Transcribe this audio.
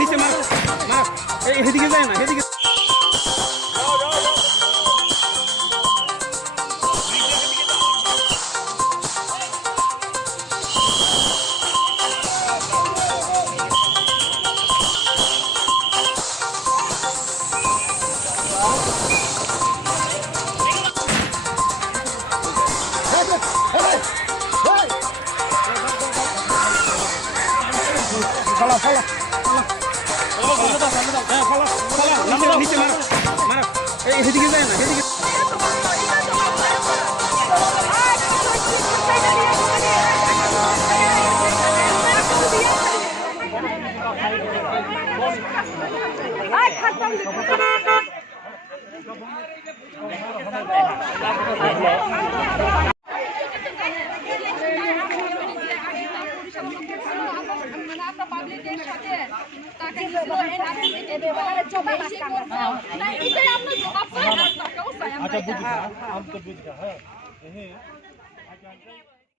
নিচে মার এদিকে যায় না এদিকে নিচে মার এদিকে যায় না এদিকে পাবলিকের সাথে তাকে জবাব